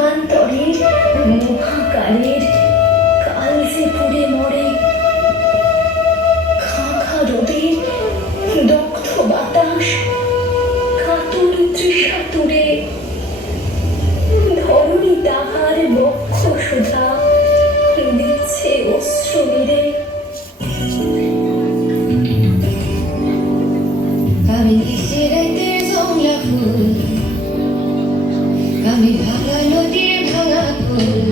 যুগান্তরের মহাকালের কাল যে পুড়ে মরে, খাঁ খাঁ রোদের দগ্ধ বাতাস কাতর তৃষাতুরে, ধরণী তাহার বক্ষ সুধা দিচ্ছে অশ্রু নিরে। আমি নিশিরাতের জংলা ফুল, আমি ভাঙা নদীর ভাঙা ফুল,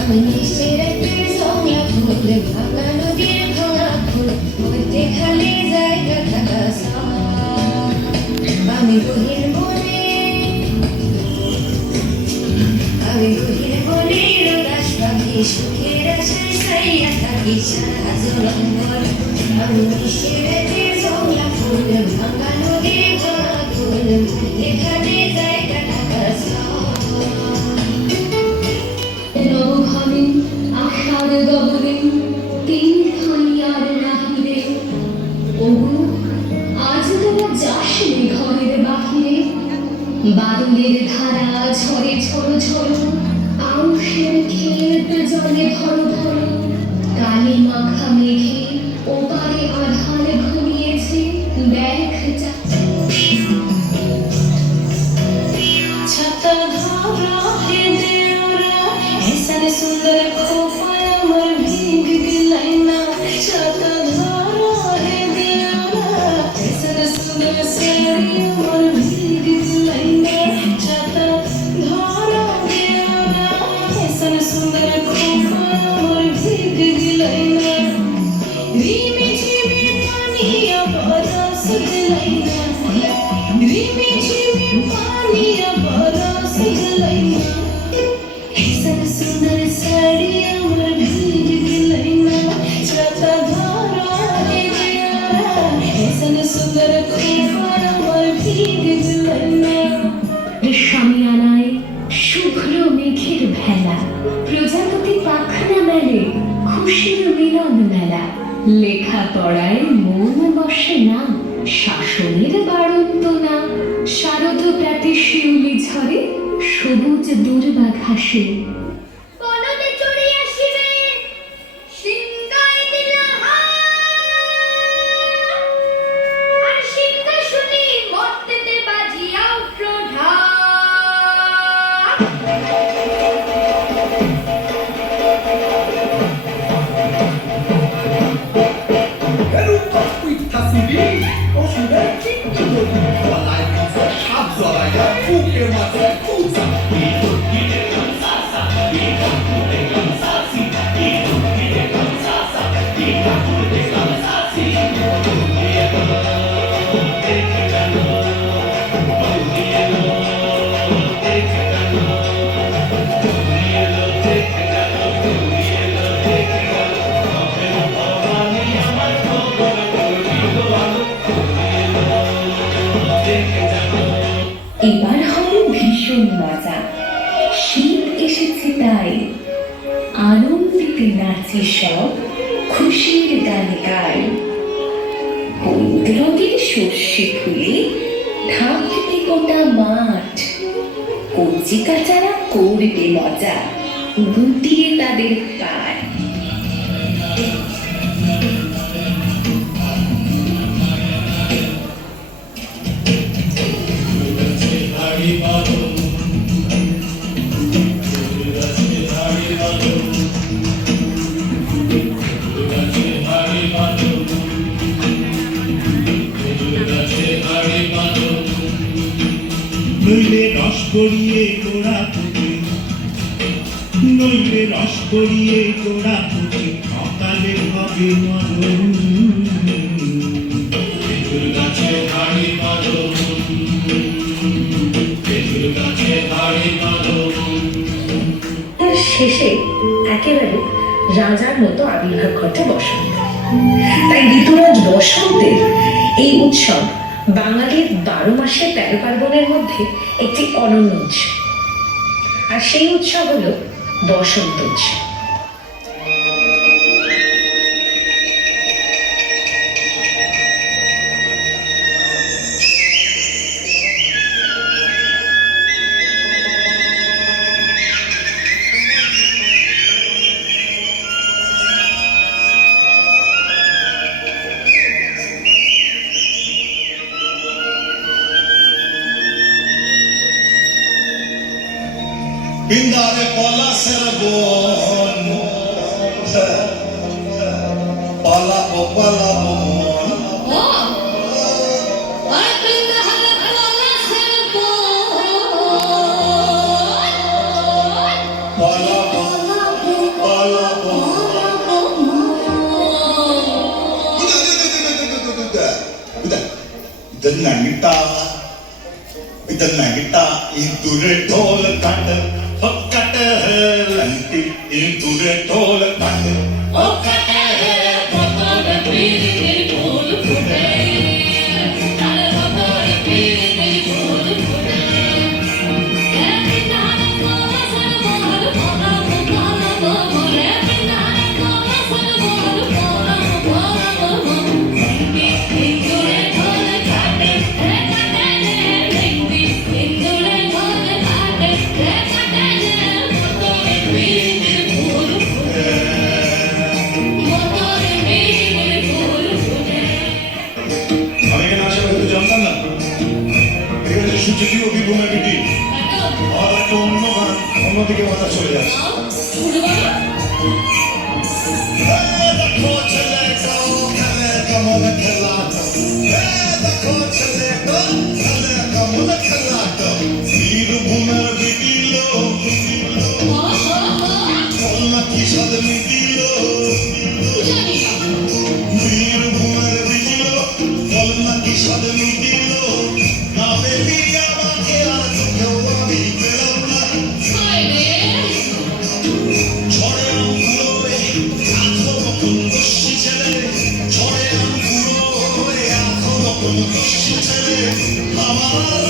আমি নিশিরাতের জংলা ফুল, ভাঙা নদীর ভাঙা ফুল, মধ্যে খালি জায়গা থাকা আমি গহির বনে, আমি গহির বনের উদাস পাখি, সুখের আশায় ছাইয়া থাকি সারা জলঙ্গল। আমি নিশিরাতের জংলা ফুল, ভাঙা নদীর ভাঙা ফুল, মধ্যে খালি জায়গা থাকা নবঘনে আষাঢ় গগনে তীর্থনিয়ার নাহিরে, ওগো আজ তোরা যাসনি ঘরের বাহিরে। বাদলের ধারা ঝরে ঝড়ো ঝড়ো, আউশের ক্ষেত জলে ভরো ভরো, কালি মাখা মেঘে ওপারে আধার ঘনিয়েছে, দেখ छाता धारा है देवरा, ऐसा ने सुंदर खोपाया मर भीग गिलाइना। छाता धारा है देवरा, ऐसा ने सुंदर साड़ी मर भीग गिलाइना। छाता धारा देवरा, ऐसा ने सुंदर खोपाया मर भीग गिलाइना। रीमी झिमी पानिया बरस गिलाइना, रीमी झिमी पानिया बरस गिलाइना। ऐसा सुंदर साड़ी अमर भीग गिलाइना। छाता धारा है देवरा, ऐसा सुंदर खोपा अमर भीग गिलाइना। স্বামীয়ানায় শুভ্র মেঘের ভেলা, প্রজাপতি পাখনা মেলে, খুশির মিলন মেলা। লেখা পড়ায় মন বসে না, শাসনের বাড়ন্ত না। শারদ প্রাতে শিউলি ঝরে, সবুজ দুর্বা ঘাসে। বনতে চড়ি আসিবে সিংহায় নীলাহার, আর সিংহা শুনি মর্তেতে বাজিয়া উঠল ঢাক। Garupa Kuitasiri, Oshudeki, Idori, Walai Pizza, Shabzalaya, Fuke Masa, Kuza, এবার হবে ভীষণ মজা, শীত এসেছে তাই আনন্দিতে নাচে সব, খুশির গান গাই। হলুদ রঙের সর্ষে ফুলে ঢাকতে গোটা মাঠ, কচি কাচারা করবে মজা, উড়ুন দিয়ে তাদের পায়। নইলে রস গড়িয়ে গোড়া পুঁতি, নইলে রস গড়িয়ে গোড়া পুঁতি, সকালে হবে মরণ। খেজুর গাছে হাড়ি বাঁধন, খেজুর গাছে হাড়ি বাঁধন। তার শেষে একেবারে রাজার মতো আবির্ভাব ঘটে বসন্ত। তাই ঋতুরাজ বসন্তের এই উৎসব বাঙালির 12 মাসে 13 পার্বণের মধ্যে একটি অনন্য উৎসব। আর সেই উৎসব হলো বসন্ত উৎসব। বিন্দারে পলাশের বন পালাবো পালাবো মন ও আর বৃন্দা হলে পলাশের পালাবো পালাবো ಇದನ್ನಾಗಿಟ್ಟ ಇದುರೆ ಢೋಲ ಕಂಡ ಹೊಕ್ಕಟ ಲಂಟಿ ಇದುರೆ ಢೋಲ ಕಂಡ ಹೊಕ್ಕಟ ಪೊತ್ತದ ಬೀರಿ ಢೋಲ ಫುಟೆ ಕಲ ಹೊತ್ತದ ಬೀರಿ ಢೋಲ ಫುಟೆ ಏ ಬಿಂದಾನ ಕೋಸನ ಬೋಲ ಬೋಲ ಬೋಲ ಬೋಲ ಏ ಬಿಂದಾನ ಕೋಸನ ಬೋಲ ಬೋಲ ಬೋಲ ಬೋಲ ಇದುರೆ ಢೋಲ ಕಂಡ আমি কেন আসলে তো জানতাম না এখানে সুচিতি অভিভূমে বিটি আর একটা অন্য গান অন্যদিকে মাথা চলে যাচ্ছে দেখো ছেলে খেলে কমল খেলাটো দেখো ছেলে খেলে কমল খেলাটো বীরভূমের বিটি লো কল্লা কি সাদমি দিল বীরভূমের বিটি লো কল্লা কি সাদমি দিল না বেবি আমাকে আর কেউ আমি পেলাম না ঝড়ে আমগুলোয় এখনো কোন দোষী ছেলে ঝড়ে আমগুলোয় এখনো কোন দোষী ছেলে আমার